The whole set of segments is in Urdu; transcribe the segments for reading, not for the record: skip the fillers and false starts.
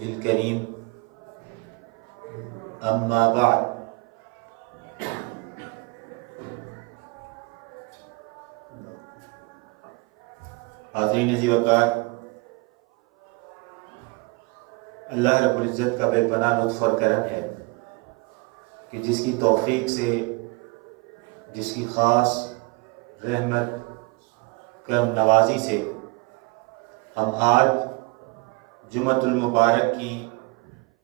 الکریم اما بعد حاضرین عزیز وقار، اللہ رب العزت کا بے پناہ لطف اور کرم ہے کہ جس کی توفیق سے، جس کی خاص رحمت کرم نوازی سے ہم آج جمعۃ المبارک کی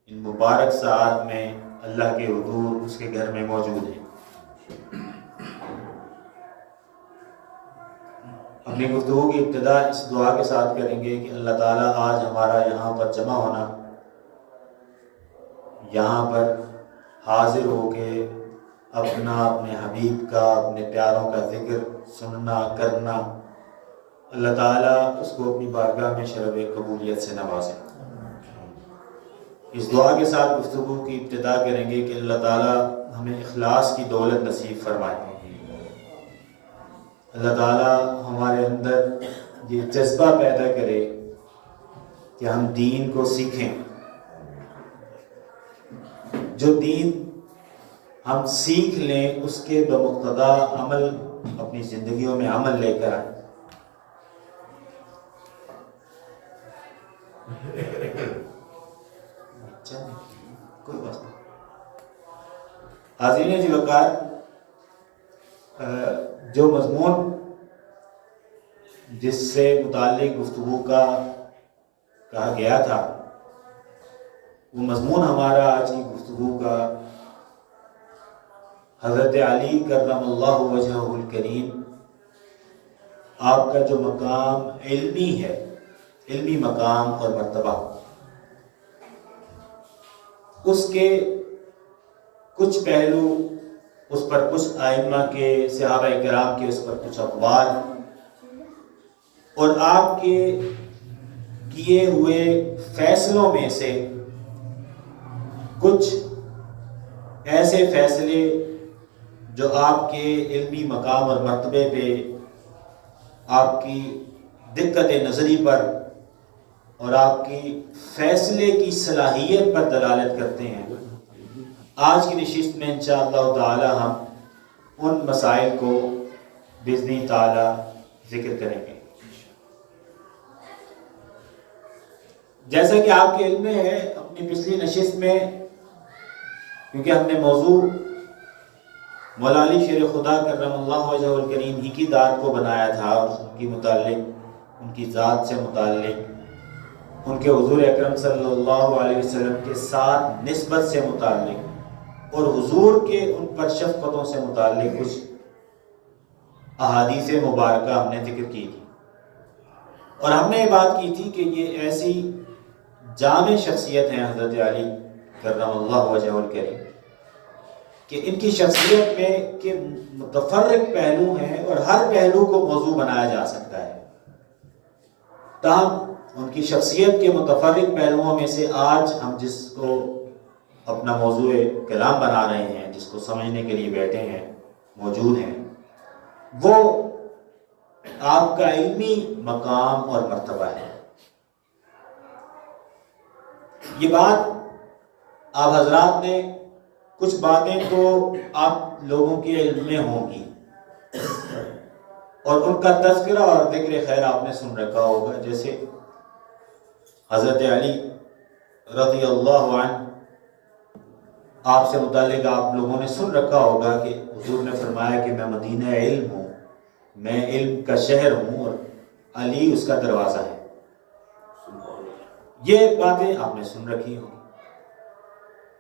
ان مبارک ساعات میں اللہ کے حضور اس کے گھر میں موجود ہیں۔ اپنی گفتگو کی ابتدا اس دعا کے ساتھ کریں گے کہ اللہ تعالیٰ آج ہمارا یہاں پر جمع ہونا، یہاں پر حاضر ہو کے اپنے حبیب کا، اپنے پیاروں کا ذکر سننا کرنا، اللہ تعالیٰ اس کو اپنی بارگاہ میں شرف قبولیت سے نوازے۔ اس دعا کے ساتھ گفتگو کی ابتدا کریں گے کہ اللہ تعالیٰ ہمیں اخلاص کی دولت نصیب فرمائے۔ اللہ تعالیٰ ہمارے اندر یہ جذبہ پیدا کرے کہ ہم دین کو سیکھیں، جو دین ہم سیکھ لیں اس کے بمقتضا عمل اپنی زندگیوں میں عمل لے کر آئیں۔ کوئی بات نہیں۔ حاضرین عزیز وقار، جو مضمون جس سے متعلق گفتگو کا کہا گیا تھا، وہ مضمون ہمارا آج کی گفتگو کا حضرت علی کرم اللہ وجہہ الکریم، آپ کا جو مقام علمی ہے، علمی مقام اور مرتبہ، اس کے کچھ پہلو، اس پر کچھ ائمہ کے، صحابہ کرام کے اس پر کچھ اقوال، اور آپ کے کیے ہوئے فیصلوں میں سے کچھ ایسے فیصلے جو آپ کے علمی مقام اور مرتبے پہ، آپ کی دقت نظری پر اور آپ کی فیصلے کی صلاحیت پر دلالت کرتے ہیں۔ آج کی نشست میں انشاءاللہ تعالی ہم ان مسائل کو باذن تعالی ذکر کریں گے۔ جیسا کہ آپ کے علم میں ہے، اپنی پچھلی نشست میں کیونکہ ہم نے موضوع مولا علی شیر خدا کرم اللہ وجہہ الکریم ہی کی ذات کو بنایا تھا، اور ان کی متعلق، ان کی ذات سے متعلق، ان کے حضور اکرم صلی اللہ علیہ وسلم کے ساتھ نسبت سے متعلق، اور حضور کے ان پر شفقتوں سے متعلق کچھ احادیث مبارکہ ہم نے ذکر کی تھی، اور ہم نے یہ بات کی تھی کہ یہ ایسی جامع شخصیت ہیں حضرت علی کرم اللہ وجہہ الکریم کہ ان کی شخصیت میں کہ متفرق پہلو ہیں اور ہر پہلو کو موضوع بنایا جا سکتا ہے۔ تاہم ان کی شخصیت کے متفرق پہلوؤں میں سے آج ہم جس کو اپنا موضوع کلام بنا رہے ہیں، جس کو سمجھنے کے لیے بیٹھے ہیں، موجود ہیں، وہ آپ کا علمی مقام اور مرتبہ ہے۔ یہ بات آپ حضرات نے، کچھ باتیں تو آپ لوگوں کے علم میں ہوں گی اور ان کا تذکرہ اور ذکر خیر آپ نے سن رکھا ہوگا، جیسے حضرت علی رضی اللہ عنہ، آپ سے متعلق آپ لوگوں نے سن رکھا ہوگا کہ حضور نے فرمایا کہ میں مدینہ علم ہوں، میں علم کا شہر ہوں، اور علی اس کا دروازہ ہے۔ یہ باتیں آپ نے سن رکھی ہوں۔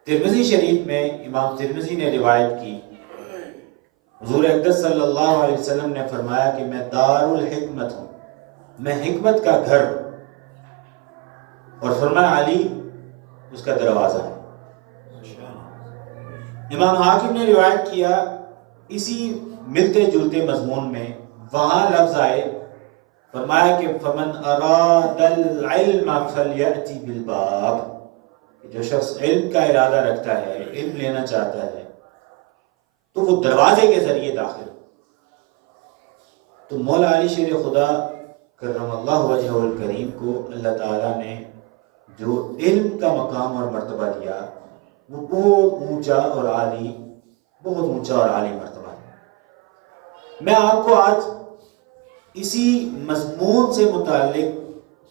ترمذی شریف میں امام ترمذی نے روایت کی، حضور اقدس صلی اللہ علیہ وسلم نے فرمایا کہ میں دار الحکمت ہوں، میں حکمت کا گھر ہوں، اور فرمایا علی اس کا دروازہ ہے۔ امام حاکم نے روایت کیا اسی ملتے جلتے مضمون میں، وہاں لفظ آئے، فرمایا کہ فمن اراد العلم فلیأتی بالباب، جو شخص علم کا ارادہ رکھتا ہے، علم لینا چاہتا ہے، تو وہ دروازے کے ذریعے داخل۔ تو مولا علی شیر خدا کرم اللہ وجہہ الکریم کو اللہ تعالیٰ نے جو علم کا مقام اور مرتبہ دیا وہ بہت اونچا اور عالی، بہت اونچا اور عالی مرتبہ ہے۔ میں آپ کو آج اسی مضمون سے متعلق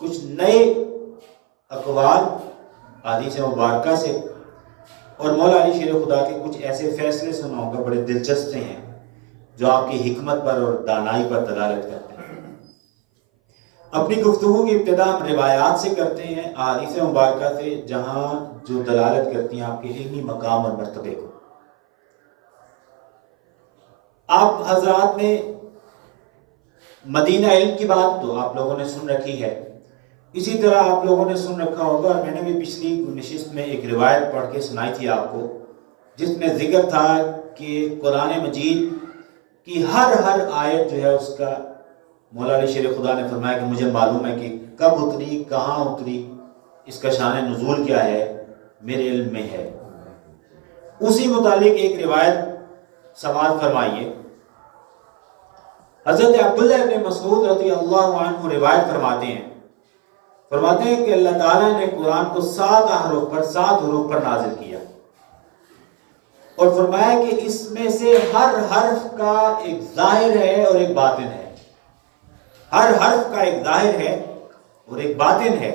کچھ نئے اقوال احادیث مبارکہ سے اور مولا علی شیر خدا کے کچھ ایسے فیصلے سناؤں گا، بڑے دلچسپ سے ہیں، جو آپ کی حکمت پر اور دانائی پر دلالت کرتے ہیں۔ اپنی گفتگو کی ابتدا ہم روایات سے کرتے ہیں، احادیث مبارکہ سے، جہاں جو دلالت کرتی ہیں آپ کے علمی مقام اور مرتبے کو۔ آپ حضرات نے مدینہ علم کی بات تو آپ لوگوں نے سن رکھی ہے، اسی طرح آپ لوگوں نے سن رکھا ہوگا، اور میں نے بھی پچھلی نشست میں ایک روایت پڑھ کے سنائی تھی آپ کو، جس میں ذکر تھا کہ قرآن مجید کی ہر آیت جو ہے اس کا مولا علی شیر خدا نے فرمایا کہ مجھے معلوم ہے کہ کب اتری، کہاں اتری، اس کا شان نزول کیا ہے، میرے علم میں ہے۔ اسی متعلق ایک روایت سماعت فرمائیے۔ حضرت عبداللہ ابن مسعود رضی اللہ عنہ روایت فرماتے ہیں کہ اللہ تعالیٰ نے قرآن کو 7 حروف پر نازل کیا، اور فرمایا کہ اس میں سے ہر حرف کا ایک ظاہر ہے اور ایک باطن ہے، ہر حرف کا ایک ظاہر ہے اور ایک باطن ہے،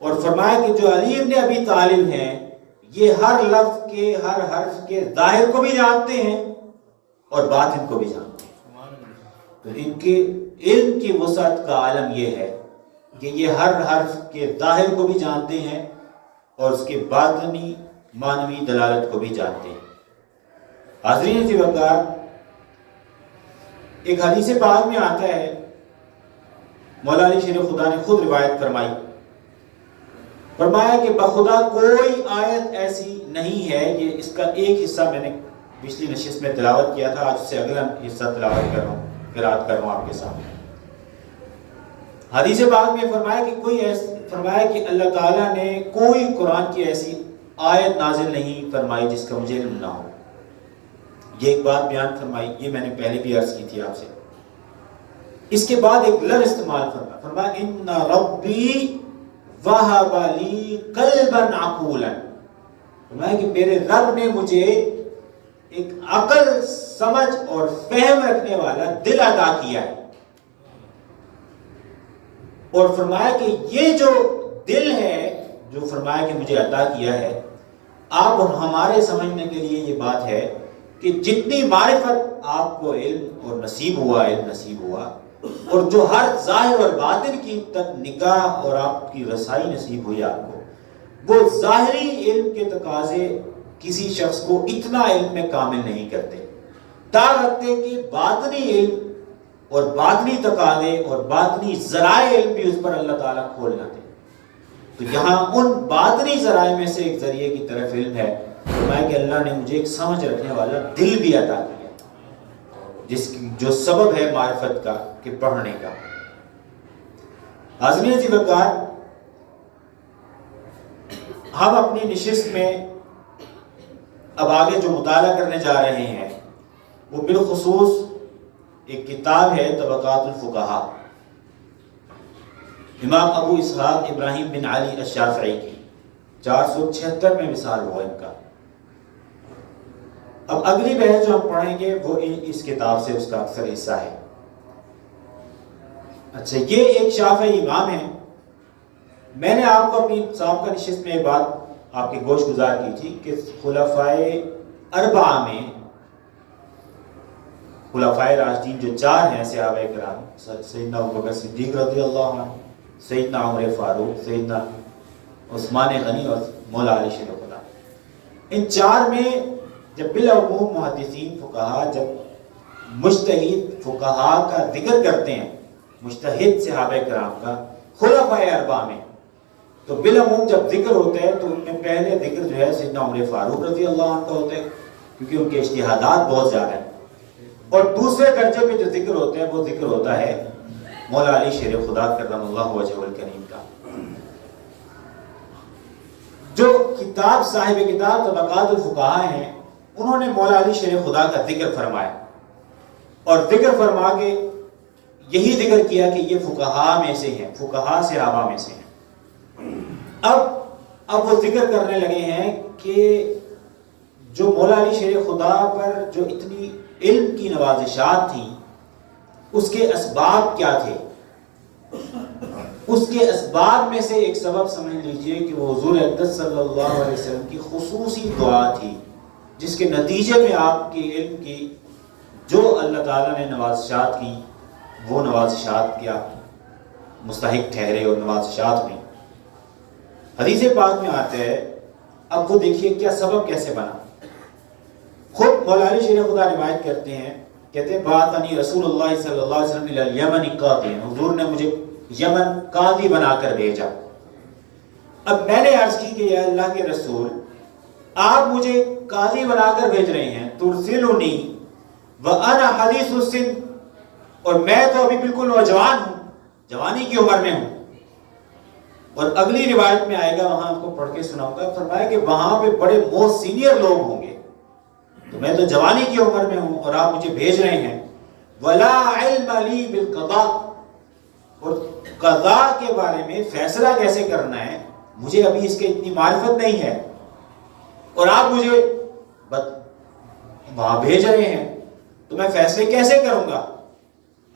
اور فرمایا کہ جو علی ابن ابی طالب ہیں یہ ہر لفظ کے، ہر حرف کے ظاہر کو بھی جانتے ہیں اور باطن کو بھی جانتے ہیں۔ تو ان کے علم کی وسعت کا عالم یہ ہے کہ یہ ہر حرف کے ظاہر کو بھی جانتے ہیں اور اس کے باطنی معنوی دلالت کو بھی جانتے ہیں۔ حاضرین عزیز وقار، ایک حدیث پاک میں آتا ہے، مولا علی شیر خدا نے خود روایت فرمایا کہ بخدا کوئی آیت ایسی نہیں ہے، یہ اس کا ایک حصہ میں نے پچھلی نشست میں تلاوت کیا تھا، آج سے اگلا حصہ تلاوت کر رہا ہوں، قرات کر رہا ہوں آپ کے سامنے۔ حدیث پاک میں فرمایا کہ اللہ تعالیٰ نے کوئی قرآن کی ایسی آیت نازل نہیں فرمائی جس کا مجھے علم نہ ہو۔ یہ ایک بات بیان فرمائی، یہ میں نے پہلے بھی عرض کی تھی آپ سے۔ اس کے بعد ایک لفظ استعمال فرمایا ان ربی وہب لی قلبا عقولا، فرمایا کہ میرے رب نے مجھے ایک عقل، سمجھ اور فہم رکھنے والا دل عطا کیا ہے، اور فرمایا کہ یہ جو دل ہے جو فرمایا کہ مجھے عطا کیا ہے، آپ ہمارے سمجھنے کے لیے یہ بات ہے کہ جتنی معرفت آپ کو علم اور نصیب ہوا اور جو ہر ظاہر اور باطن کی تک نگاہ اور آپ کی رسائی نصیب ہوئی آپ کو، وہ ظاہری علم کے تقاضے کسی شخص کو اتنا علم میں کامل نہیں کرتے، تاکہ کہ باطنی علم اور باطنی تقاضے اور باطنی ذرائع علم بھی اس پر اللہ تعالیٰ کھول نہ دے۔ تو یہاں ان باطنی ذرائع میں سے ایک ذریعے کی طرف علم ہے، فرمایا کہ اللہ نے مجھے ایک سمجھ رکھنے والا دل بھی عطا کیا، جو سبب ہے معرفت کا کہ پڑھنے کا۔ حاضرین عزیز وقار، ہم اپنی نشست میں اب آگے جو مطالعہ کرنے جا رہے ہیں وہ بالخصوص ایک کتاب ہے طبقات الفقہاء، امام ابو اسحاق ابراہیم بن علی الشافعی کی، 476 میں مثال ہوا ان کا۔ اب اگلی بحث جو ہم پڑھیں گے وہ اس کتاب سے اس کا اکثر حصہ ہے۔ اچھا، یہ ایک شافعی امام ہے۔ میں نے آپ کو اپنی سابقہ نشست میں یہ بات آپ کی گوش گزار کی تھی کہ خلفائے اربعہ میں، خلفائے راشدین جو 4 ہیں صحابہ کرام، سیدنا ابوبکر صدیق رضی اللہ عنہ، سیدنا عمر فاروق، سیدنا عثمان غنی اور مولا علی شیر خدا، ان 4 میں جب بالعموم محدثین فقہا جب مجتہد فقہا کا ذکر کرتے ہیں، مجتہد صحابہ کرام کا خلفائے اربعہ میں، تو بالعموم جب ذکر ہوتا ہے تو ان میں پہلے ذکر جو ہے سیدنا عمر فاروق رضی اللہ عنہ کا ہوتا ہے، کیونکہ ان کے اجتہادات بہت زیادہ ہیں، اور دوسرے درجے پہ جو ذکر ہوتا ہے وہ ذکر ہوتا ہے مولا علی شیر خدا کرم اللہ وجہہ الکریم کا۔ جو کتاب صاحب کتاب طبقات الفقہاء ہیں، انہوں نے مولا علی شیر خدا کا ذکر فرمایا، اور ذکر فرما کے یہی ذکر کیا کہ یہ فقہاء میں سے ہیں، فقہاء صحابہ میں سے ہیں۔ اب وہ ذکر کرنے لگے ہیں کہ جو مولا علی شیر خدا پر جو اتنی علم کی نوازشات تھیں اس کے اسباب کیا تھے. اس کے اسباب میں سے ایک سبب سمجھ لیجئے کہ وہ حضور اقدس صلی اللہ علیہ وسلم کی خصوصی دعا تھی جس کے نتیجے میں آپ کے علم کی جو اللہ تعالیٰ نے نوازشات کی وہ نوازشات کیا مستحق ٹھہرے اور نوازشات میں. حدیث پاک میں آتا ہے. اب وہ دیکھیے کیا سبب کیسے بنا. خود مولا علی شیر خدا روایت کرتے ہیں, کہتے ہیں بعثنی رسول اللہ صلی اللہ علیہ وسلم الی الیمن قاضیا, حضور نے مجھے یمن قاضی بنا کر بھیجا. اب میں نے عرض کی کہ یا اللہ کے رسول آپ مجھے قاضی بنا کر بھیج رہے ہیں, ترسلونی وانا حدیث السن, اور میں تو ابھی بالکل نوجوان ہوں, جوانی کی عمر میں ہوں. اور اگلی روایت میں آئے گا, وہاں آپ کو پڑھ کے سناؤں گا, فرمایا کہ وہاں پہ بڑے موسٹ سینئر لوگ ہوں گے, تو میں تو جوانی کی عمر میں ہوں اور آپ مجھے بھیج رہے ہیں. ولا علم لی بالقضاء, اور قضاء کے بارے میں فیصلہ کیسے کرنا ہے مجھے ابھی اس کے اتنی معرفت نہیں ہے, اور آپ مجھے وہاں بھیج رہے ہیں تو میں فیصلے کیسے کروں گا.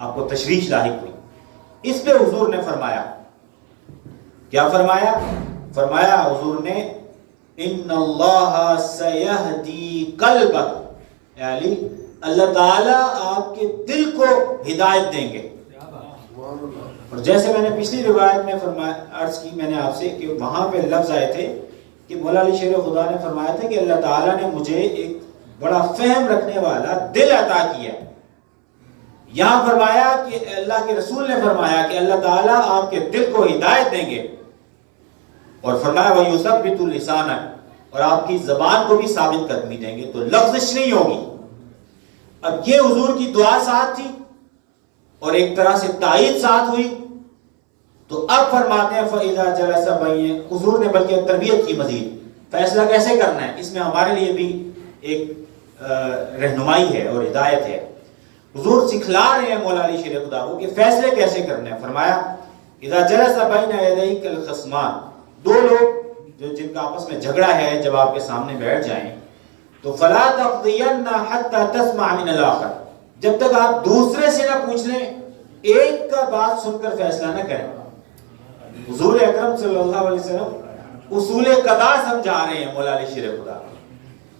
آپ کو تشویش لاحق ہوئی. اس پہ حضور نے فرمایا, کیا فرمایا؟ فرمایا حضور نے ان اللہ سیہدی قلبک, یعنی اللہ تعالیٰ آپ کے دل کو ہدایت دیں گے. اور جیسے میں نے پچھلی روایت میں عرض کی میں نے آپ سے کہ وہاں پہ لفظ آئے تھے کہ مولا علی شیر خدا نے فرمایا تھا کہ اللہ تعالیٰ نے مجھے ایک بڑا فہم رکھنے والا دل عطا کیا. یہاں فرمایا کہ اللہ کے رسول نے فرمایا کہ اللہ تعالیٰ آپ کے دل کو ہدایت دیں گے, اور فرمایا وَيُثَبِّتُ لِسَانَكَ, اور آپ کی زبان کو بھی ثابت قدمی دیں گے, تو لفظش نہیں ہوگی. اب یہ حضور کی دعا ساتھ تھی اور ایک طرح سے تائید ساتھ ہوئی. تو اب فرماتے ہیں فَإِذَا جَلَسَ بَيْنَ, حضور نے بلکہ تربیت کی مزید فیصلہ کیسے کرنا ہے, اس میں ہمارے لیے بھی ایک رہنمائی ہے اور ہدایت ہے. حضور سکھلا رہے ہیں مولا علی شیر خدا کو کہ فیصلے کیسے کرنے ہیں. فرمایا اذا جلس بین یدیک الخصمان, دو لوگ جن کا آپس میں جھگڑا ہے جب آپ کے سامنے بیٹھ جائیں تو فلا تقضین حتی تسمع من الاخر, جب تک آپ دوسرے سے نہ پوچھ لیں ایک کا بات سن کر فیصلہ نہ کریں. حضور اکرم صلی اللہ علیہ وسلم اصول قضاء سمجھا رہے ہیں مولا علی شیر خدا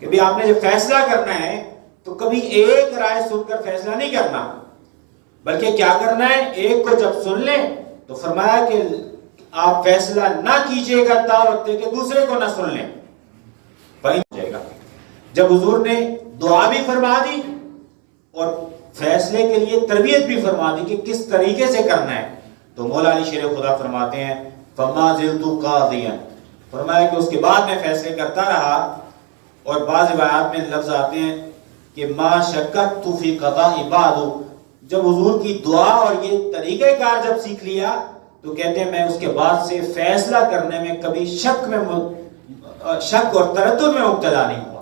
کہ بھی آپ نے جب فیصلہ کرنا ہے تو کبھی ایک رائے سن کر فیصلہ نہیں کرنا, بلکہ کیا کرنا ہے, ایک کو جب سن لیں تو فرمایا کہ آپ فیصلہ نہ کیجئے گا تا وقت کہ دوسرے کو نہ سن لیں, ہو جائے گا. جب حضور نے دعا بھی فرما دی اور فیصلے کے لیے تربیت بھی فرما دی کہ کس طریقے سے کرنا ہے, تو مولا علی شیر خدا فرماتے ہیں فما زلت قاضیا, فرمایا کہ اس کے بعد میں فیصلے کرتا رہا. اور بعض روایات میں لفظ آتے ہیں کہ ما شککت فی قضاء بعد, جب حضور کی دعا اور یہ طریقہ کار جب سیکھ لیا تو کہتے ہیں میں اس کے بعد سے فیصلہ کرنے میں کبھی شک اور تردد میں مبتلا نہیں ہوا.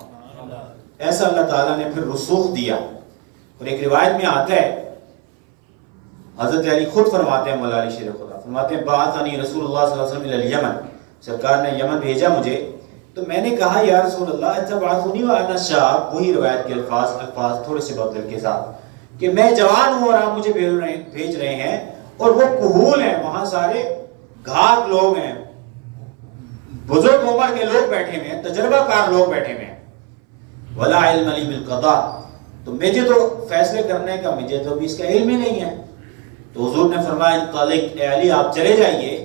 ایسا اللہ تعالیٰ نے پھر رسوخ دیا. اور ایک روایت میں آتا ہے حضرت علی خود فرماتے ہیں مولا علی شیر خدا فرماتے ہیں بعثنی رسول اللہ صلی اللہ علیہ وسلم الی الیمن, سرکار نے یمن بھیجا مجھے, تو میں نے کہا یا رسول اللہ اتبعثنی وانا شاب, وہی روایت کے الفاظ تھوڑے سے بدل کے ساتھ کہ میں جوان ہوں اور آپ مجھے بھیج رہے ہیں, اور وہ کہول ہیں, وہاں سارے گھاٹ لوگ ہیں, بزرگ عمر کے لوگ بیٹھے ہوئے ہیں, تجربہ کار لوگ بیٹھے ہوئے ہیں. ولا علم لی بالقضاء, تو مجھے تو فیصلے کرنے کا مجھے تو ابھی اس کا علم ہی نہیں ہے. تو حضور نے فرمایا انطلق اے علی آپ چلے جائیے,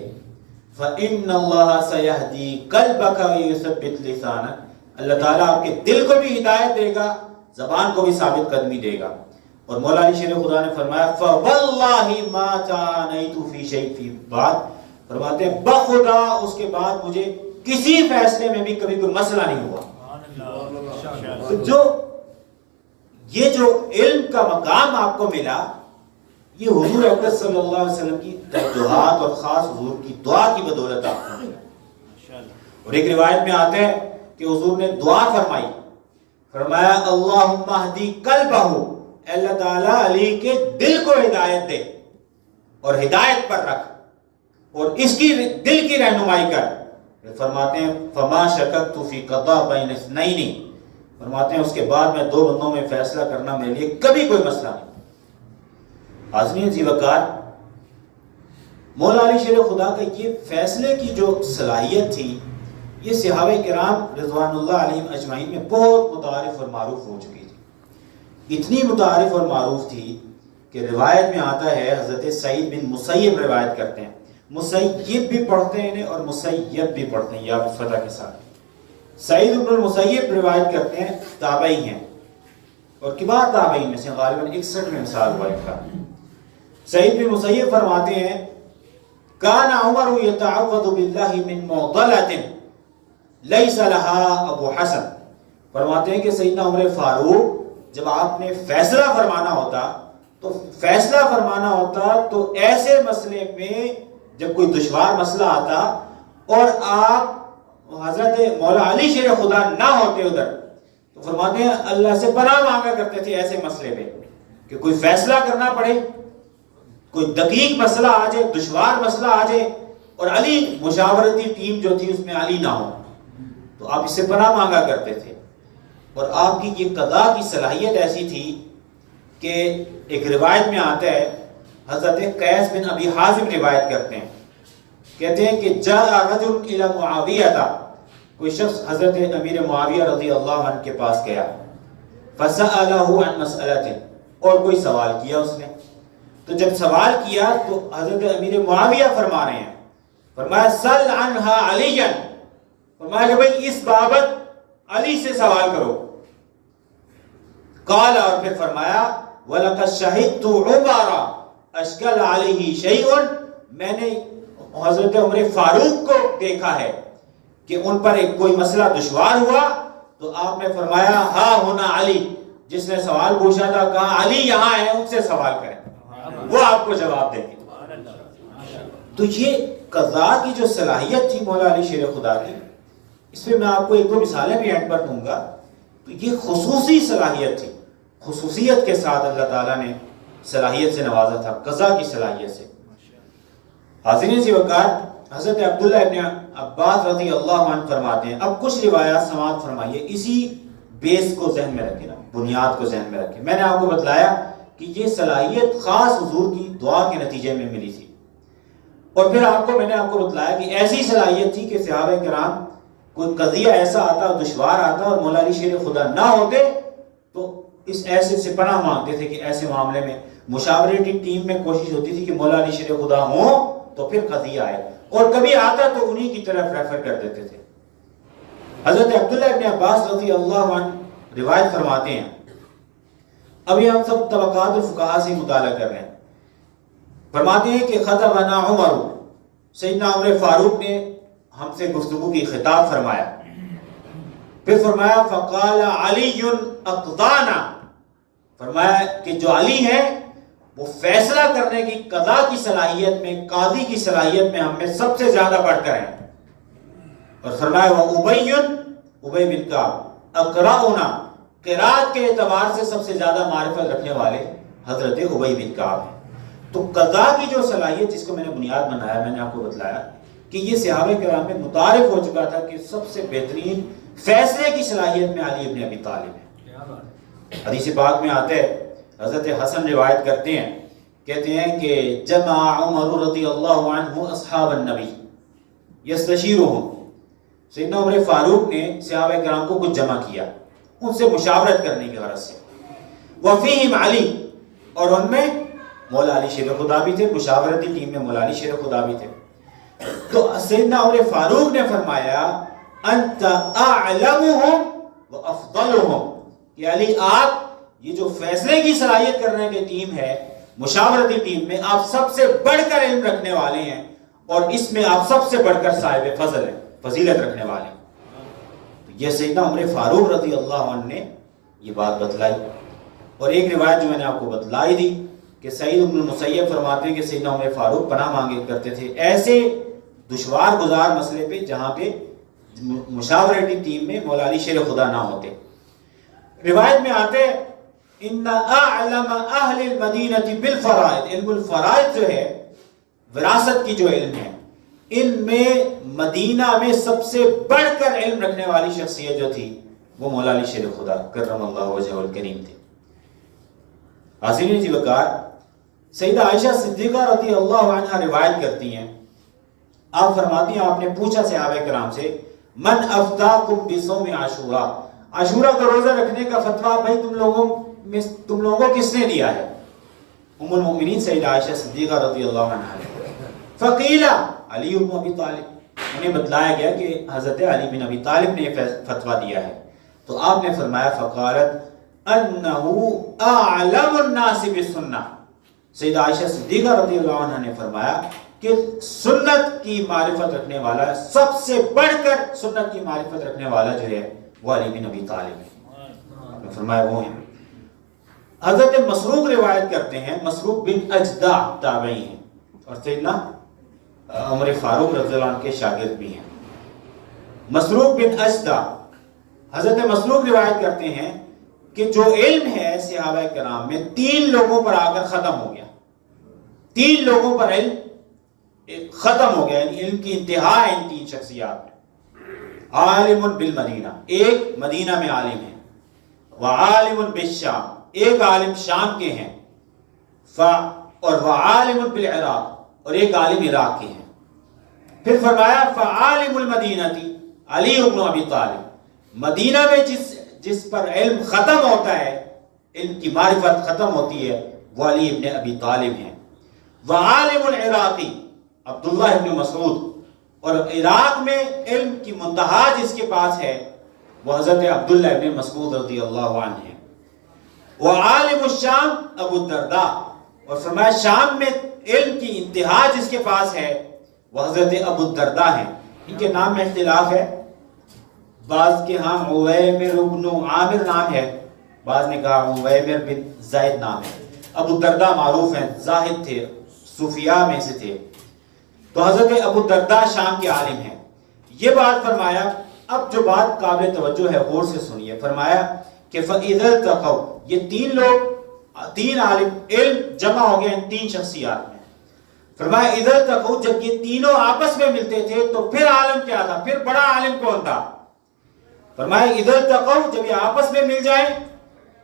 فإن اللہ سیہدی قلبک ویثبت لسانک, اللہ تعالیٰ آپ کے دل کو بھی ہدایت دے گا, زبان کو بھی ثابت قدمی دے گا. اور مولا علی شیر خدا نے فرمایا فواللہ ما تعنیت فی شیء فی بعد, فرماتے ہیں بخدا اس کے بعد مجھے کسی فیصلے میں بھی کبھی کوئی مسئلہ نہیں ہوا. جو یہ جو علم کا مقام آپ کو ملا یہ حضور اقدس صلی اللہ علیہ وسلم کی توجہات اور خاص حضور کی دعا کی بدولت آپ کو ملا. اور ایک روایت میں آتا ہے کہ حضور نے دعا فرمائی, فرمایا اللہم اہدی قلبہ, اللہ تعالیٰ علی کے دل کو ہدایت دے اور ہدایت پر رکھ اور اس کی دل کی رہنمائی کر. فرماتے ہیں فما شککت فی قضاء بین اثنین، فرماتے ہیں اس کے بعد میں دو بندوں میں فیصلہ کرنا میرے لیے کبھی کوئی مسئلہ نہیں۔ حاضرین عزیز وقار، مولا علی شیر خدا کا یہ فیصلے کی جو صلاحیت تھی، یہ صحابہ کرام رضوان اللہ علیہم اجمعین میں بہت متعارف اور معروف ہو چکی تھی۔ اتنی متعارف اور معروف تھی کہ روایت میں آتا ہے، حضرت سعید بن مسیب روایت کرتے ہیں، مسیب بھی پڑھتے ہیں اور مسیب بھی پڑھتے ہیں یا فتح کے ساتھ۔ سعید بن المسیب روایت کرتے ہیں، تابعی ہیں اور کبار تابعین میں سے، غالباً 61 میں مثال ہوا ان کا۔ سعید بن مسیب فرماتے ہیں کان عمر یتعوذ باللہ من معضلۃ لیس لها ابو حسن، فرماتے ہیں کہ سیدنا عمر فاروق جب آپ نے فیصلہ فرمانا ہوتا تو ایسے مسئلے میں جب کوئی دشوار مسئلہ آتا اور آپ حضرت مولا علی شیر خدا نہ ہوتے ادھر، تو فرماتے ہیں اللہ سے پناہ مانگا کرتے تھے ایسے مسئلے پہ کہ کوئی فیصلہ کرنا پڑے، کوئی دقیق مسئلہ آ جائے، دشوار مسئلہ آ جائے اور علی مشاورتی ٹیم جو تھی اس میں علی نہ ہو، تو آپ اس سے پناہ مانگا کرتے تھے۔ اور آپ کی یہ قضاء کی صلاحیت ایسی تھی کہ ایک روایت میں آتا ہے، حضرت قیس بن ابی حازم روایت کرتے ہیں، کہتے ہیں کہ جاء رجل الی معاویہ، کوئی شخص حضرت امیر معاویہ رضی اللہ عنہ کے پاس گیا، فسألہ عن مسئلۃ، اور کوئی سوال کیا اس نے، تو جب سوال کیا تو حضرت امیر معاویہ فرما رہے ہیں، فرمایا سل عنہا علیًا، فرمایا کہ بھئی اس بابت علی سے سوال کرو۔ قال، اور پھر فرمایا وَلَقَدْ شَهِدْتُ عُمَرَ أَشْكَلَ عَلَيْهِ شَيْءٌ، میں نے حضرت عمر فاروق کو دیکھا ہے کہ ان پر ایک کوئی مسئلہ دشوار ہوا تو آپ نے فرمایا ہا ہونا علی، جس نے سوال پوچھا تھا کہا علی یہاں ہے، ان سے سوال کریں، وہ آپ کو جواب دیں گے۔ تو یہ قضاء کی جو صلاحیت تھی مولا علی شیر خدا کی، اس میں آپ کو ایک دو مثالیں بھی اینڈ پر دوں گا، تو یہ خصوصی صلاحیت تھی، خصوصیت کے ساتھ اللہ تعالیٰ نے صلاحیت سے نوازا تھا، قضاء کی صلاحیت سے۔ حاضرین سی وقار، حضرت عبداللہ ابن عباس رضی اللہ عنہ فرماتے ہیں، اب کچھ روایات سماعت فرمائیے، اسی بیس کو ذہن میں رکھیں، بنیاد کو ذہن میں رکھیں۔ میں نے آپ کو بتلایا کہ یہ صلاحیت خاص حضور کی دعا کے نتیجے میں ملی تھی، اور پھر میں نے آپ کو بتلایا کہ ایسی صلاحیت تھی کہ صحابہ کرام کوئی قضیہ ایسا آتا، دشوار آتا اور مولا علی شیر خدا نہ ہوتے تو اس ایسے سے پناہ مانگتے تھے کہ ایسے معاملے میں مشاورتی ٹیم میں کوشش ہوتی تھی کہ مولا علی شیر خدا ہوں تو پھر قضیہ آئے، اور کبھی آتا تو انہی کی طرف ریفر کر دیتے تھے۔ حضرت عبداللہ ابن عباس رضی اللہ عنہ روایت فرماتے ہیں، ابھی ہم سب طبقات الفقہاء سے مطالعہ کر رہے ہیں، فرماتے ہیں کہ خطبنا عمر، سیدنا عمر فاروق نے ہم سے گفتگو کی، خطاب فرمایا، پھر فرمایا فقال علی اقضانا، فرمایا کہ جو علی ہے وہ فیصلہ کرنے کی، قضاء کی صلاحیت میں، قاضی کی صلاحیت میں ہم میں سب سے زیادہ بڑھ کر ہیں، اور فرمایا ابی بن کعب اقرأنا، قرات کے اعتبار سے سب سے زیادہ معرفت رکھنے والے حضرت ابی بن کعب ہیں۔ تو قضاء کی جو صلاحیت، جس کو میں نے بنیاد بنایا، میں نے آپ کو بتلایا کہ یہ صحابہ کرام میں متعارف ہو چکا تھا کہ سب سے بہترین فیصلے کی صلاحیت میں علی ابن ابی طالب ہے۔ حدیث پاک میں آتا ہے، حضرت حسن روایت کرتے ہیں، کہتے ہیں کہ جمع عمر رضی اللہ عنہ اصحاب النبی یستشیرہم، سیدنا عمر فاروق نے صحابہ کرام کو کچھ جمع کیا ان سے مشاورت کرنے کی غرض سے، وفیہم علی، اور ان میں مولا علی شیر خدا بھی تھے، مشاورتی ٹیم میں مولا علی شیر خدا بھی تھے۔ تو سیدنا عمر فاروق نے فرمایا انت اعلمہم وافضلہم، کہ علی آپ یہ جو فیصلے کی صلاحیت کرنے کی ٹیم ہے، مشاورتی ٹیم میں آپ سب سے بڑھ کر علم رکھنے والے ہیں، اور اس میں آپ سب سے بڑھ کر صاحب فضل ہیں، فضیلت رکھنے والے ہیں۔ یہ سیدنا عمر فاروق رضی اللہ عنہ نے یہ بات بتلائی۔ اور ایک روایت جو میں نے آپ کو بتلائی دی کہ سعید بن المسیب فرماتے ہیں کہ سیدنا عمر فاروق پناہ مانگے کرتے تھے ایسے دشوار گزار مسئلے پہ جہاں پہ مشاورتی ٹیم میں مولا علی شیر خدا نہ ہوتے۔ روایت میں آتے ان اعلم اہل المدینہ بالفرائض، علم الفرائض جو ہے، وراثت کی جو علم ہے، ان میں مدینہ میں سب سے بڑھ کر علم رکھنے والی شخصیت جو تھی وہ مولا علی شیر خدا کرم اللہ وجہہ الکریم تھے۔ حاضرین جی وقار، سیدہ عائشہ صدیقہ رضی اللہ عنہا روایت کرتی ہیں، آپ فرماتی ہیں آپ نے پوچھا صحابہ کرام سے من افتاکم بصوم عاشورہ، عاشورہ کا روزہ رکھنے کا فتویٰ بھائی تم لوگوں کو کس نے دیا ہے؟ ام المؤمنین سیدہ عائشہ صدیقہ رضی اللہ عنہا نے فقیلہ علی بن ابی طالب، انہیں بتلایا گیا کہ حضرت علی بن ابی طالب نے فتویٰ دیا ہے، تو آپ نے فرمایا فقالت انہو اعلم الناس بالسنہ، سیدہ عائشہ صدیقہ رضی اللہ عنہ نے فرمایا کہ سنت کی معرفت رکھنے والا، سب سے بڑھ کر سنت کی معرفت رکھنے والا جو ہے وہ علی بن ابی طالب ہے۔ آپ نے فرمایا وہ ہیں۔ حضرت مسروق روایت کرتے ہیں، مسروق بن اجدع تابعی ہیں اور سیدنا عمر فاروق رضی اللہ عنہ کے شاگرد بھی ہیں۔ مسروق بن اجدع، حضرت مسروق روایت کرتے ہیں کہ جو علم ہے صحابہ کرام میں 3 لوگوں پر آ کر ختم ہو گیا، 3 لوگوں پر علم ختم ہو گیا، یعنی علم کی انتہا ہے ان 3 شخصیات میں۔ عالم بالمدینہ، ایک مدینہ میں عالم ہے، وعالم بالشام، ایک عالم شام کے ہیں، اور وعالم بالعراق، اور ایک عالم عراق کے ہیں۔ پھر فرمایا فعالم المدینہ علی بن ابی طالب، مدینہ میں جس پر علم ختم ہوتا ہے، علم کی معرفت ختم ہوتی ہے، وہ علی ابن ابی طالب ہیں۔ وعالم العراقی عبداللہ ابن مسعود، اور عراق میں علم کی منتہا جس کے پاس ہے وہ حضرت عبداللہ ابن مسعود رضی اللہ عنہ ہے۔ وعالم الشام ابو الدرداء، اور فرمایا شام میں علم کی انتہا جس کے پاس ہے وہ حضرت ابو الدرداء ہیں۔ ان کے نام میں اختلاف ہے، بعض کے ہاں عویمر بن عامر نام ہے، بعض نے کہا عویمر بن زید نام ہے۔ ابو الدرداء معروف ہیں، زاہد تھے، صوفیاء میں سے تھے، تو حضرت ابو الدرداء شام کے عالم ہیں۔ یہ بات فرمایا، اب جو بات قابل توجہ ہے غور سے سنیے، فرمایا کہ فَإِذَا الْتَقَوْا، یہ 3 لوگ، 3 عالم، علم جمع ہو گیا ان 3 شخصیات میں۔ فرمایا اِذَا الْتَقَوْا، جب یہ تینوں آپس میں ملتے تھے تو پھر عالم کیا تھا، پھر بڑا عالم کون تھا؟ فرمایا اِذَا الْتَقَوْا، جب یہ آپس میں مل جائیں،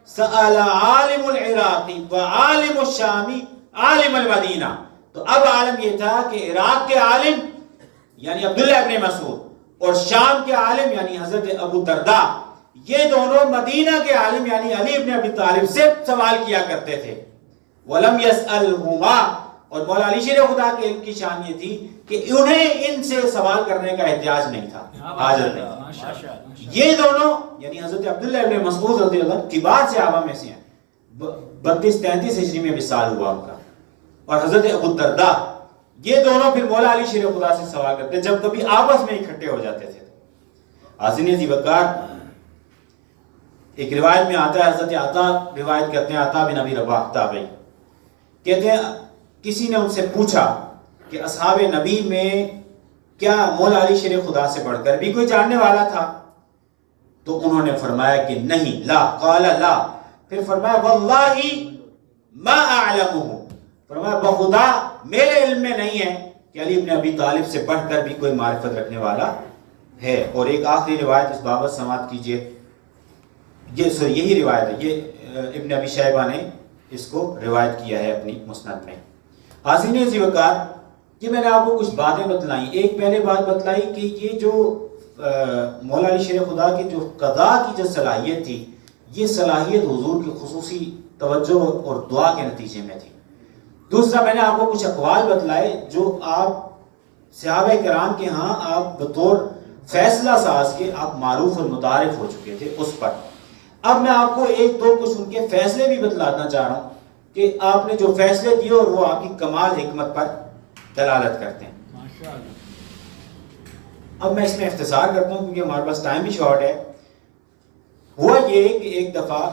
سَأَلَ عَالِمُ الْعِرَاقِ وَعَالِمُ الشَّامِ عَالِمَ الْمَدِينَةِ، تو اب عالم یہ تھا کہ عراق کے عالم یعنی عبداللہ ابن مسعود اور شام کے عالم یعنی حضرت ابو الدرداء، یہ دونوں مدینہ کے عالم یعنی علی ابن ابی طالب سے سوال کیا کرتے تھے۔ وَلَمْ يَسْأَلْهُمَا، اور مولا علی شیر خدا کے علم کی شان یہ تھی کہ انہیں ان سے سوال کرنے کا احتیاج نہیں تھا، حاجت نہیں تھی۔ یہ دونوں یعنی حضرت عبداللہ ابن مسعود رضی اللہ عنہ کبار صحابہ میں سے ہیں، 32-33 ہجری میں وصال ہوا ان کا، اور حضرت ابو الدرداء، یہ دونوں پھر مولا علی شیر خدا سے سوال کرتے جب کبھی آپس میں اکٹھے ہو جاتے تھے۔ حاضرین عزیز وقار، ایک روایت میں آتا ہے، حضرت عطا روایت کرتے ہیں، عطا بن ابی رباح تابعی کہتے ہیں کسی نے ان سے پوچھا کہ اصحاب نبی میں کیا مولا علی شیر خدا سے بڑھ کر بھی کوئی جاننے والا تھا؟ تو انہوں نے فرمایا کہ نہیں، لا، قال لا، پھر فرمایا واللہ ما اعلمہ، فرمایا بخدا میرے علم میں نہیں ہے کہ علی ابن ابی طالب سے بڑھ کر بھی کوئی معرفت رکھنے والا ہے۔ اور ایک آخری روایت اس بابت سماعت کیجئے، یہی روایت ہے، یہ ابن ابی شیبہ نے اس کو روایت کیا ہے اپنی مسند میں۔ حاضرین عزیز وقار، یہ میں نے آپ کو کچھ باتیں بتلائیں۔ ایک پہلے بات بتلائی کہ یہ جو مولا علی شیر خدا کی جو قضاء کی جو صلاحیت تھی، یہ صلاحیت حضور کی خصوصی توجہ اور دعا کے نتیجے میں تھی۔ دوسرا، میں نے آپ کو کچھ اقوال بتلائے جو آپ صحابہ کرام کے ہاں آپ بطور فیصلہ ساز کے آپ معروف اور متعارف ہو چکے تھے اس پر۔ اب میں آپ کو 1-2 کچھ ان کے فیصلے بھی بتلانا چاہ رہا ہوں کہ آپ نے جو فیصلے دیے اور وہ آپ کی کمال حکمت پر دلالت کرتے ہیں۔ اب میں اس میں اختصار کرتا ہوں کیونکہ ہمارے پاس ٹائم بھی شارٹ ہے۔ ہوا یہ کہ ایک دفعہ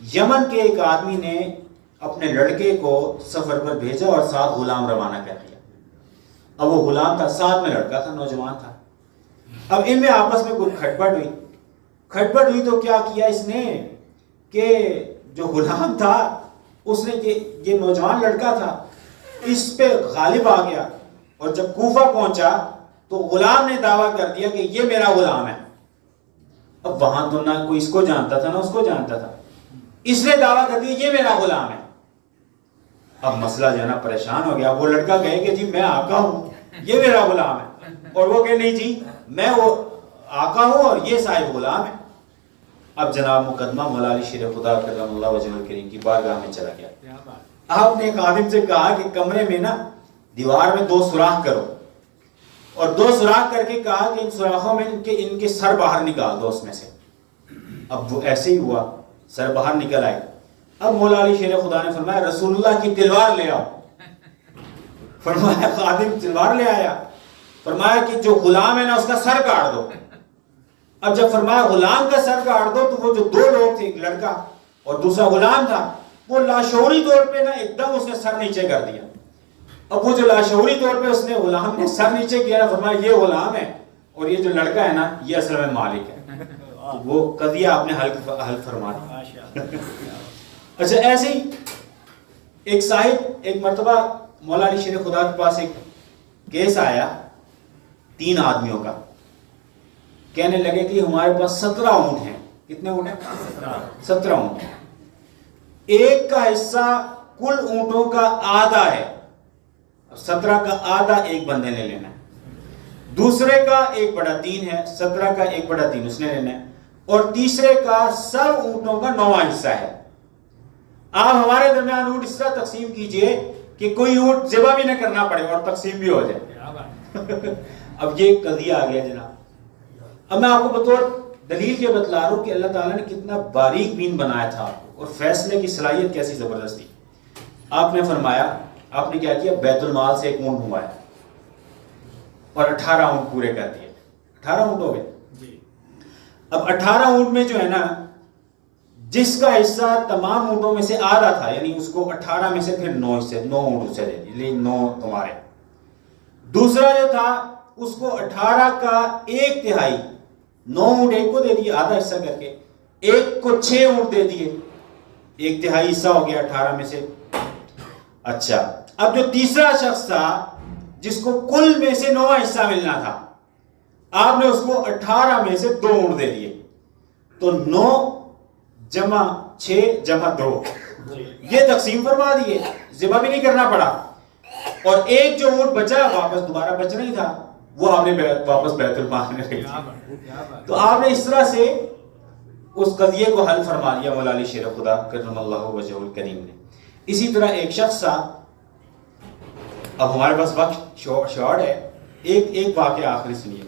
یمن کے ایک آدمی نے اپنے لڑکے کو سفر پر بھیجا اور 7 غلام روانہ کر دیا۔ اب وہ غلام تھا، ساتھ میں لڑکا تھا، نوجوان تھا۔ اب ان میں آپس میں کوئی کھٹپٹ ہوئی تو کیا کیا اس نے کہ جو غلام تھا اس نے یہ نوجوان لڑکا تھا، اس پہ غالب آ گیا اور جب کوفہ پہنچا تو غلام نے دعویٰ کر دیا کہ یہ میرا غلام ہے. اب وہاں تو نہ کوئی اس کو جانتا تھا نہ اس کو جانتا تھا, اس نے دعویٰ کر دیا یہ میرا غلام ہے. اب مسئلہ جو ہے نا پریشان ہو گیا. وہ لڑکا کہے کہ جی میں آقا ہوں, یہ میرا غلام ہے, اور وہ کہ نہیں جی میں وہ آقا ہوں اور یہ صاحب غلام ہے. اب جناب مقدمہ مولا علی شیر خدا کرم اللہ وجہ الکریم کی بارگاہ میں چلا گیا. آپ نے خادم سے کہا کہ کمرے میں نا دیوار میں 2 سوراخ کرو, اور 2 سوراخ کر کے کہا کہ ان سوراخوں میں ان کے سر باہر نکال دو اس میں سے. اب وہ ایسے ہی ہوا, سر باہر نکل آئے. اب مولا علی شیر خدا نے فرمایا رسول اللہ کی تلوار لے آؤ. فرمایا خادم تلوار لے آیا. فرمایا کہ جو غلام ہے نا اس کا سر کاٹ دو. اب جب فرمایا غلام کا سر کاٹ دو تو وہ جو 2 لوگ تھے, ایک لڑکا اور دوسرا غلام تھا, وہ لاشعوری طور پہ نا ایک دم اس نے سر نیچے کر دیا. اب وہ جو لاشعوری طور پہ اس نے غلام نے سر نیچے کیا نا, فرمایا یہ غلام ہے اور یہ جو لڑکا ہے نا یہ اصل میں مالک ہے. تو وہ قضیہ آپ نے حل فرما دیا. اچھا ایسے ہی ایک صاحب ایک مرتبہ مولا علی شیر خدا کے پاس ایک کیس آیا 3 آدمیوں کا. کہنے لگے کہ ہمارے پاس 17 اونٹ ہیں. کتنے اونٹ ہیں؟ 17 اونٹ ہیں. ایک کا حصہ کل اونٹوں کا آدھا ہے, 17 کا آدھا ایک بندے نے لینا ہے. دوسرے کا 1/3 ہے, 17 کا 1/3 اس نے لینا ہے. اور تیسرے کا سب اونٹوں کا 9واں حصہ ہے. آپ ہمارے درمیان اونٹ اس طرح تقسیم کیجئے کہ کوئی اونٹ ذبح بھی نہ کرنا پڑے اور تقسیم بھی ہو جائے. اب یہ قضیہ آ گیا جناب. اب میں آپ کو بطور دلیل کے بتلا رہا ہوں کہ اللہ تعالیٰ نے کتنا باریک بین بنایا تھا آپ کو, اور فیصلے کی صلاحیت کیسی زبردست تھی. آپ نے فرمایا, آپ نے کیا کیا, بیت المال سے 1 اونٹ منگوایا اور 18 اونٹ پورے کر دیے. 18 اونٹ ہو گئے. اب 18 اونٹ میں جو ہے نا جس کا حصہ تمام اونٹوں میں سے آدھا تھا, یعنی اس کو 18 میں سے پھر 9 اونٹ اسے دے دیے, 9 تمہارے. دوسرا جو تھا اس کو 18 کا 1/3 9 اونٹ ایک کو دے دیے آدھا حصہ کر کے, ایک کو 6 اونٹ دے دیے, 1/3 حصہ ہو گیا 18 میں سے. اچھا اب جو تیسرا شخص تھا جس کو کل میں سے 9واں حصہ ملنا تھا, آپ نے اس کو 18 میں سے 2 اونٹ دے دیے. تو 9 جمع 6 جمع 2 یہ تقسیم فرما دیے, ذبح بھی نہیں کرنا پڑا. اور ایک جو اونٹ بچا واپس دوبارہ بچ نہیں تھا, وہ آپ نے واپس بیت المال میں رکھ دیا. تو آپ نے اس طرح سے اس قضیے کو حل فرما لیا مولا علی شیر خدا کرم اللہ وجہ الکریم نے. اسی طرح ایک شخص تھا, اب ہمارے پاس وقت شارٹ ہے, ایک واقعہ آخری سنیے.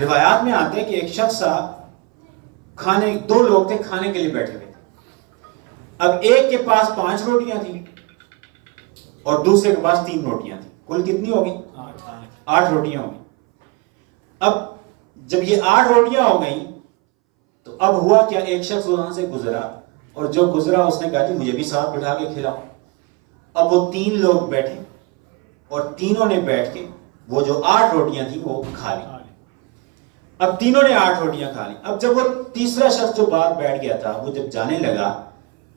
روایات میں آتے ہیں کہ ایک شخص تھا, 2 لوگ تھے کھانے کے لیے بیٹھے ہوئے تھے. اب ایک کے پاس 5 روٹیاں تھیں اور دوسرے کے پاس 3 روٹیاں تھیں. کل کتنی ہوگی؟ 8 روٹیاں ہوگی. اب جب یہ 8 روٹیاں ہو گئیں تو اب ہوا کیا, ایک شخص وہاں سے گزرا اور جو گزرا اس نے کہا کہ مجھے بھی ساتھ بٹھا کے کھلاؤ. اب وہ 3 لوگ بیٹھے اور تینوں نے بیٹھ کے وہ جو 8 روٹیاں تھیں وہ کھا لی. اب تینوں نے 8 روٹیاں کھا لی. اب جب وہ تیسرا شخص جو باہر بیٹھ گیا تھا وہ جب جانے لگا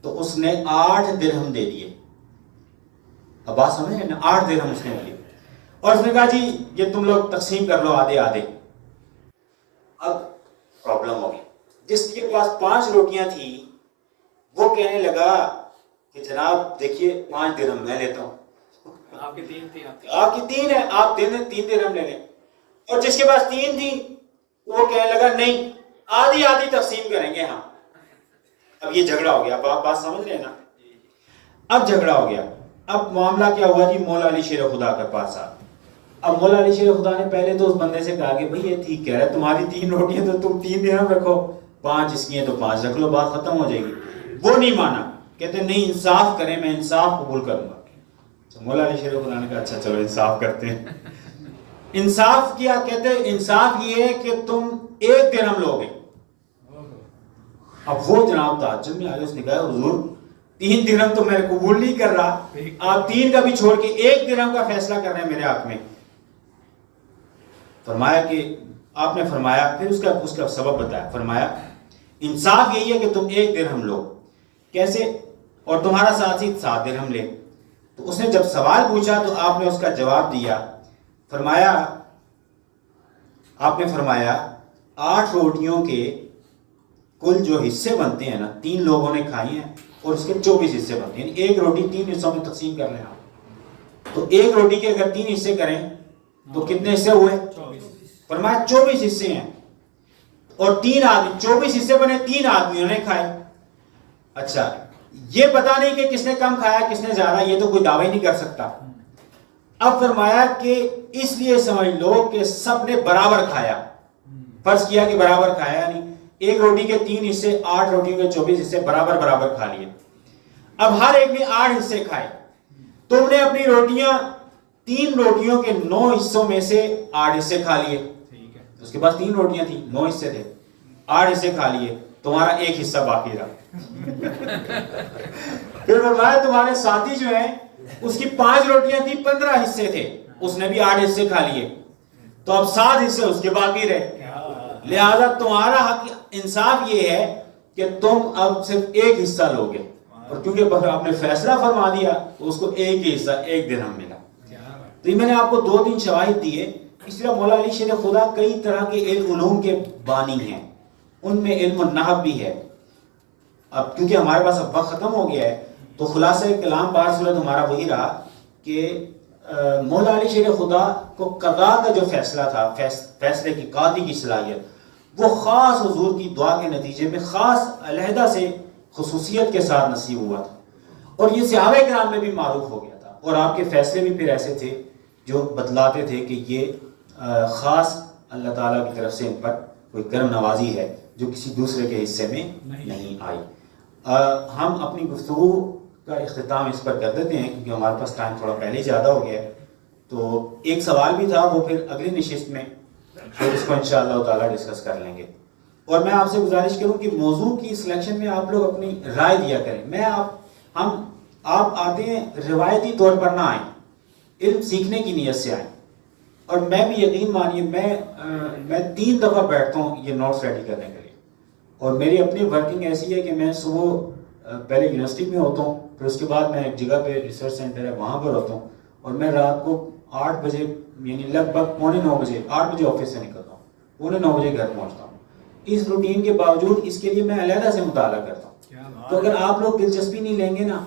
تو اس نے 8 درہم دے دیے. اب بات سمجھ رہے ہیں نا, 8 درہم اس نے دیے اور اس نے کہا جی یہ تم لوگ تقسیم کر لو آدھے آدھے. اب پرابلم ہوگی. جس کے پاس 5 روٹیاں تھیں وہ کہنے لگا کہ جناب دیکھیے 5 درہم میں لیتا ہوں. آپ کی 3 تھی, آپ کی 3 ہے, آپ 3 درہم لے لیں. اور جس کے پاس 3 تھی وہ کہنے لگا نہیں آدھی آدھی تقسیم کریں گے ہم. اب یہ جھگڑا ہو گیا. اب آپ بات سمجھ رہے ہیں نا, اب جھگڑا ہو گیا. اب معاملہ کیا ہوا جی, مولا علی شیر خدا کے پاس آ. اب مولا علی شیر خدا نے پہلے تو اس بندے سے کہا کہ بھئی یہ ٹھیک کہہ رہا ہے, تمہاری 3 روٹیاں تو تم 3 درہم رکھو, 5 اس کی ہیں تو 5 رکھ لو, بات ختم ہو جائے گی. وہ نہیں مانا, کہتے نہیں انصاف کریں, میں انصاف قبول کروں گا. مولا علی شیر خدا نے کہا اچھا چلو انصاف کرتے ہیں. انصاف کیا, کہتے ہیں انصاف یہ ہے کہ تم 1 درہم لو گے. اب وہ جناب تعجب میں آگے, اس نے کہا حضور 3 درہم تو میں قبول نہیں کر رہا, آپ 3 کا بھی چھوڑ کے 1 درہم کا فیصلہ کر رہے ہیں میرے حق میں. فرمایا کہ آپ نے فرمایا, پھر اس کا سبب بتایا. فرمایا انصاف یہی ہے کہ تم 1 درہم لو. کیسے؟ اور تمہارا ساتھی 7 درہم لے. تو اس نے جب سوال پوچھا تو آپ نے اس کا جواب دیا، آپ نے فرمایا 8 روٹیوں کے کل جو حصے بنتے ہیں نا 3 لوگوں نے کھائی ہیں اور اس کے 24 حصے بنتے ہیں، یعنی ایک روٹی 3 حصوں میں تقسیم کر لیں آپ، تو ایک روٹی کے اگر 3 حصے کریں تو کتنے حصے ہوئے؟ فرمایا 24 حصے ہیں، اور 3 آدمی 24 حصے بنے، 3 آدمیوں نے کھائے۔ اچھا یہ پتا نہیں کہ کس نے کم کھایا کس نے زیادہ، یہ تو کوئی دعوی نہیں کر سکتا۔ اب فرمایا کہ اس لیے سمجھ لو کہ سب نے برابر کھایا، فرض کیا کہ برابر کھایا نہیں، ایک روٹی کے 3 حصے، 8 روٹیوں کے 24 حصے برابر برابر کھا لیے۔ اب ہر ایک نے 8 حصے کھائے، تم نے اپنی روٹیاں 3 روٹیوں کے 9 حصوں میں سے 8 حصے کھا لیے، اس کے پاس 3 روٹیاں تھیں، 9 حصے تھے، 8 حصے کھا لیے، تمہارا ایک حصہ باقی رہا۔ پھر فرمایا تمہارے ساتھی جو ہیں اس کی 5 روٹیاں تھیں، 15 حصے تھے، اس نے بھی 8 حصے کھا لیے، تو اب 7 حصے اس کے باقی رہے۔ لہذا تمہارا حق انصاف یہ ہے کہ تم اب صرف ایک حصہ لوگے، اور کیونکہ آپ نے فیصلہ فرما دیا تو اس کو ایک ہی حصہ، ایک درہم ملا۔ تو یہ میں نے آپ کو 2-3 شواہد دیے۔ اس طرح مولا علی شیر خدا کئی طرح کے علوم کے بانی ہیں، ان میں علم النحو بھی ہے۔ اب کیونکہ ہمارے پاس اب وقت ختم ہو گیا ہے تو خلاصہ کلام بار صورت ہمارا وہی رہا کہ مولا علی شیر خدا کو قضاء کا جو فیصلہ تھا، فیصلے کی قاضی کی صلاحیت، وہ خاص حضور کی دعا کے نتیجے میں خاص علیحدہ سے خصوصیت کے ساتھ نصیب ہوا تھا، اور یہ صحابہ کرام میں بھی معروف ہو گیا تھا، اور آپ کے فیصلے بھی پھر ایسے تھے جو بتلاتے تھے کہ یہ خاص اللہ تعالیٰ کی طرف سے ان پر کوئی کرم نوازی ہے جو کسی دوسرے کے حصے میں نہیں آئی۔ ہم اپنی گفتگو کا اختتام اس پر کر دیتے ہیں کیونکہ ہمارے پاس ٹائم تھوڑا پہلے ہی زیادہ ہو گیا ہے۔ تو ایک سوال بھی تھا، وہ پھر اگلی نشست میں پھر اس کو انشاءاللہ تعالیٰ ڈسکس کر لیں گے، اور میں آپ سے گزارش کروں کہ موضوع کی سلیکشن میں آپ لوگ اپنی رائے دیا کریں۔ آپ آتے ہیں روایتی طور پر نہ آئیں، علم سیکھنے کی نیت سے آئیں، اور میں بھی یقین مانیے میں 3 دفعہ بیٹھتا ہوں یہ نوٹس ریڈی کرنے کے لیے، اور میری اپنی ورکنگ ایسی ہے کہ میں صبح پہلے یونیورسٹی میں ہوتا ہوں، پھر اس کے بعد میں ایک جگہ پہ ریسرچ سینٹر ہے وہاں پر ہوتا ہوں، اور میں رات کو 8 بجے یعنی لگ بھگ 8:45 بجے 8 بجے آفس سے نکلتا ہوں، 9:15 بجے گھر پہنچتا ہوں۔ اس روٹین کے باوجود اس کے لیے میں علیحدہ سے مطالعہ کرتا ہوں۔ تو اگر آپ لوگ دلچسپی نہیں لیں گے نا،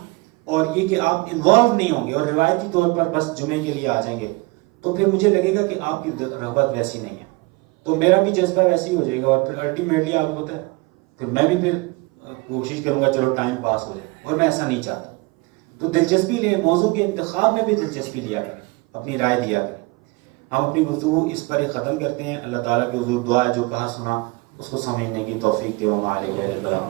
اور یہ کہ آپ انوالو نہیں ہوں گے اور روایتی طور پر بس جمعے کے لیے آ جائیں گے، تو پھر مجھے لگے گا کہ آپ کی رغبت ویسی نہیں ہے، تو میرا بھی جذبہ ویسی ہو جائے گا، اور پھر الٹیمیٹلی آپ کو ہوتا ہے پھر میں بھی پھر کوشش کروں گا چلو ٹائم پاس ہو جائے، اور میں ایسا نہیں چاہتا۔ تو دلچسپی لیں، موضوع کے انتخاب میں بھی دلچسپی لیا کریں، اپنی رائے دیا کریں۔ ہم اپنی گفتگو اس پر ہی ختم کرتے ہیں۔ اللہ تعالیٰ کے حضور دعا ہے جو کہا سنا اس کو سمجھنے کی توفیق دے۔ وما علیہ البلاغ۔